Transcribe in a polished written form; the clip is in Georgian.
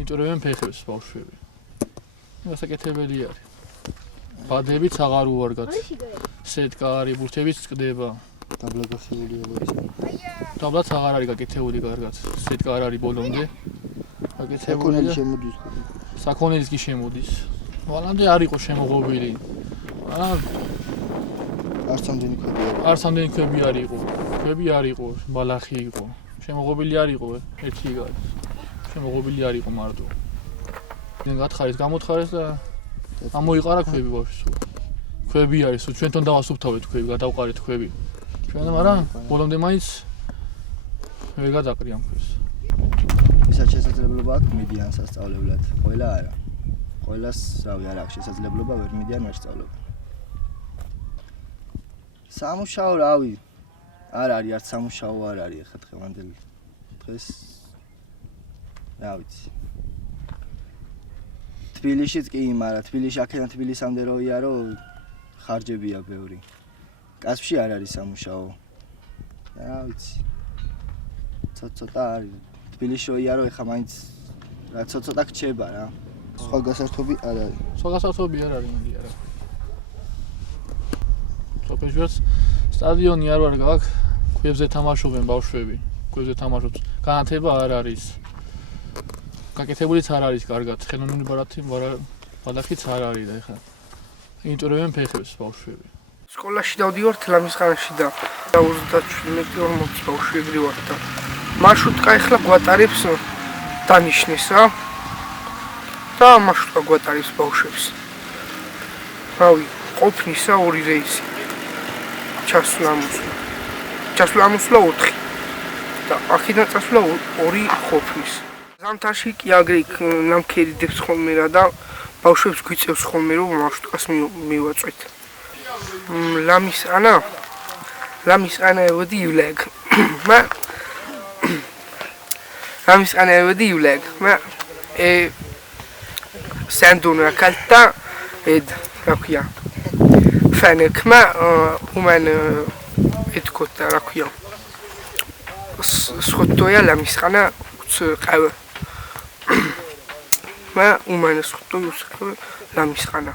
იწურებენ ფეხებს ბავშვები. გასაკეთებელი არის. ბადებიც აღარ უვარგათ. სეტკა არის, ბურთებიც წკდება. დაბლა გახსნილია ეს. დაბლაც აღარ არის გაკეთებული კარგად. სეტკა არ არის ბოლომდე. საკონელი შემოდის. საკონელის კი შემოდის. მანამდე არ იყო შემოღობილი. არც ამდენი ქვები არ. არც ამდენი ქვები არ იყო. ქვები არ იყო, ბალახი იყო. შემოღობილი არ იყო ერთი გარი. შემოღობილი არ იყო მარტო. მე გათხარეს, გამოთხარეს და ამოიყარა ქვები ბავშვს. ქვები არის, ჩვენთან დავასუფთავეთ ქვები, გადავყარეთ ქვები. ჩვენ მაგრამ ბოლომდე მაინც ვერ გადაყრი ამ ქვებს. ვისაც შესაძლებლობა აქვს მიდიან სასწავლებლად, ყველა არა. ყველას, რავი, არ აქვს შესაძლებლობა, ვერ მიდიან ვერ სწავლობენ. სამუშაო, რავი, არ არის, არც სამუშაო არ არის ახლა დღევანდელი. დღეს რა ვიცი. თბილისშიც კი, მაგრამ თბილისში აქედან თბილისამდე რო იარო, ხარჯებია ბევრი. კასპში არ არის სამუშაო. რა ვიცი. ცოტა არის. თბილისში რო იარო, ეხა მაინც რა ცოტა გრჩება რა. სხვა გასართობი არ არის. სხვა გასართობი არ არის მე არა. სოფელშიც სტადიონი არ ვარ გაქვს, ქვებზე თამაშობენ ბავშვები. ქვებზე თამაშობთ. განათება არ არის. გაკეთებულიც არ არის კარგად. ხელოვნური ბალახიც არ არის და ეხლა იწურებენ ფეხებს ბავშვები. სკოლაში დავდივართ ლამისხანაში და 37-40 ბავშვი ეგრე ვარ და მარშრუტკა ეხლა გვატარებს დანიშნეს რა. და მარშრუტკა გვატარებს ბავშვებს. რავი, ყოფნისა 2 რეისი. ჩასვლა 4 და აქედან წასვლა 2 ყოფნის. ზამთარში კი აგრე ნამქერიდებს ხოლმე რა და ბავშვებს გვიწევს ხოლმე რომ მარშრუტკას მივაწვეთ. Lamis ana evdi yuleg. Lamis ana evdi yuleg. Ma sendun rakalta ed rakuya. Fanek ma uman edkota rakuya. Sxottoya lamis ana qava. Ma uman sxottoya lamis ana.